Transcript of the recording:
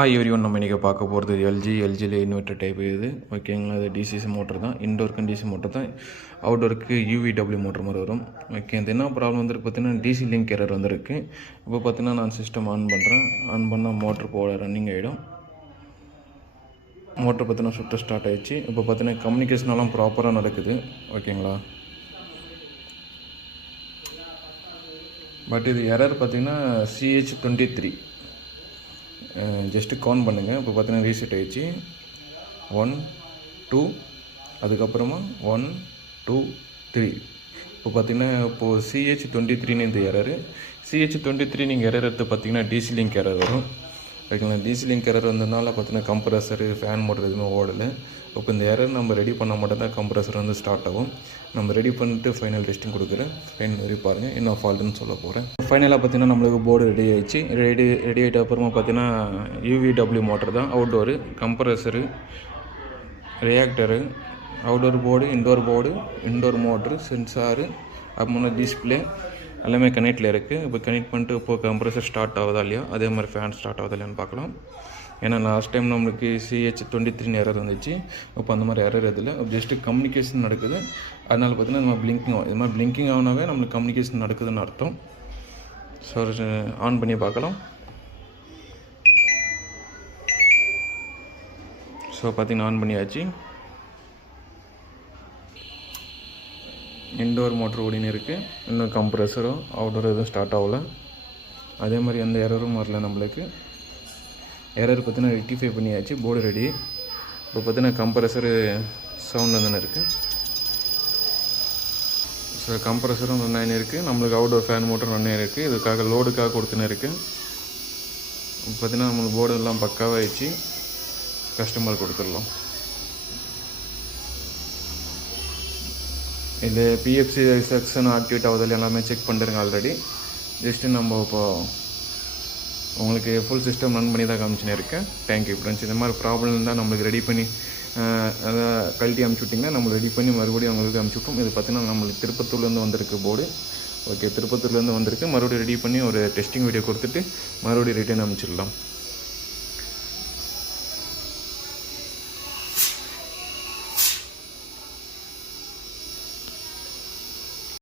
Everyone நம்ம இன்றைக்கி பார்க்க போகிறது எல்ஜியில் இன்வெர்ட்டர் டைப் இது ஓகேங்களா. அது டிசிசி மோட்டர் தான், இன்டோருக்கு டிசி மோட்டர் தான், அவுட்டோருக்கு யூவிடபிள்யூ மோட்டர் மாதிரி வரும். ஓகே, இது என்ன ப்ராப்ளம் வந்துருக்கு பார்த்தீங்கன்னா டிசி லிங்க் எரர் வந்திருக்கு. இப்போ பார்த்தீங்கன்னா நான் சிஸ்டம் ஆன் பண்ணுறேன். ஆன் பண்ணால் மோட்டர் போட ரன்னிங் ஆகிடும். மோட்டர் பார்த்தீங்கன்னா சுத்த ஸ்டார்ட் ஆகிடுச்சு. இப்போ பார்த்தீங்கன்னா கம்யூனிகேஷனெல்லாம் ப்ராப்பராக நடக்குது. ஓகேங்களா. பட் இது எரர் பார்த்தீங்கன்னா CH23 ஜஸ்ட்டு கவுண்ட் பண்ணுங்கள். இப்போ பார்த்தீங்கன்னா ரீசெட் ஆகிடுச்சு. 1 2 அதுக்கப்புறமா 1 2 3. இப்போ பார்த்தீங்கன்னா இப்போது CH23 இந்த எரரு. CH23 நீங்கள் எரர் எடுத்து பார்த்தீங்கன்னா டிசி லிங்க் எரர் வரும். ஓகேங்களா. டிசி லிங்க் எரர் வந்ததுனால பார்த்தீங்கன்னா கம்ப்ரஸரு ஃபேன் மோட்டர் எதுவுமே ஓடலை. இப்போ இந்த எரர் நம்ம ரெடி பண்ணால் மட்டும்தான் கம்ப்ரஸர் வந்து ஸ்டார்ட் ஆகும். நம்ம ரெடி பண்ணிட்டு ஃபைனல் டெஸ்டிங் கொடுக்குறேன். ஃபைன் வரி பாருங்கள் என்ன ஃபால்ட்டுன்னு சொல்ல போகிறேன். ஃபைனலாக பார்த்தீங்கன்னா நம்மளுக்கு போர்டு ரெடி ஆகிடுச்சு. ரெடி ஆகிட்ட அப்புறமா பார்த்தீங்கன்னா யூவிடபிள்யூ மோட்டர் தான், outdoor compressor, ரியாக்டரு, outdoor board, indoor motor, sensor, அப்புறமா டிஸ்பிளே எல்லாமே கனெக்டில் இருக்குது. இப்போ கனெக்ட் பண்ணிட்டு இப்போது கம்ப்ரஸர் ஸ்டார்ட் ஆகுதா இல்லையா, அதே மாதிரி ஃபேன் ஸ்டார்ட் ஆகுதா இல்லையான்னு பார்க்கலாம். ஏன்னா லாஸ்ட் டைம் நம்மளுக்கு CH23 எரர் வந்துச்சு. இப்போ அந்த மாதிரி எரர் இதில் ஜஸ்ட்டு கம்யூனிகேஷன் நடக்குது. அதனால் பார்த்தீங்கன்னா நம்ம பிளிங்கிங் ஆகும். இது மாதிரி பிளிங்கிங் ஆகுனாவே நம்மளுக்கு கம்யூனிகேஷன் நடக்குதுன்னு அர்த்தம். ஸோ ஆன் பண்ணி பார்க்கலாம். ஸோ பார்த்தீங்கன்னா ஆன் பண்ணியாச்சு. இன்டோர் மோட்டர் ஓடின்னு இருக்குது. இன்னும் கம்ப்ரெஸரோ அவுட்டோர் எதுவும் ஸ்டார்ட் ஆகலை. அதே மாதிரி எந்த எரரும் வரல நம்மளுக்கு. எரர் பார்த்தீங்கன்னா ரெக்டிஃபை பண்ணியாச்சு. Board ready. இப்போ பார்த்தீங்கன்னா கம்ப்ரெஸரு சவுண்ட் வந்து இருக்குது. ஸோ கம்ப்ரெஸரும் ரன் ஆகினு இருக்குது. நம்மளுக்கு அவுட்டோர் ஃபேன் மோட்டரும் ரன் ஆகிருக்கு. இதுக்காக லோடுக்காக கொடுத்துன்னு இருக்குது. இப்போ பார்த்தீங்கன்னா நம்மளுக்கு போர்டு எல்லாம் பக்காவாக ஆயிடுச்சு. கஸ்டமர் கொடுத்துடலாம். இது PFC செக்ஷன் ஆக்டிவேட் ஆகுதில்ல எல்லாமே செக் பண்ணிடுங்க ஆல்ரெடி. ஜஸ்ட்டு நம்ம இப்போது உங்களுக்கு ஃபுல் சிஸ்டம் ரன் பண்ணி தான் காமிச்சுன்னு இருக்கேன். Thank you friends. இந்த மாதிரி ப்ராப்ளம் இருந்தால் நம்மளுக்கு ரெடி பண்ணி அதை கழட்டி அனுப்பிச்சுட்டிங்கன்னா நம்ம ரெடி பண்ணி மறுபடியும் அவங்களுக்கு அனுப்பிச்சுட்டோம். இது பார்த்திங்கன்னா நம்மளுக்கு திருப்பத்தூர்லேருந்து வந்திருக்கு போர்டு. ஓகே, திருப்பத்தூர்லேருந்து வந்திருக்கு. மறுபடியும் ரெடி பண்ணி ஒரு டெஸ்டிங் வீடியோ கொடுத்துட்டு மறுபடியும் ரிட்டர்ன் அனுப்பிச்சிடலாம்.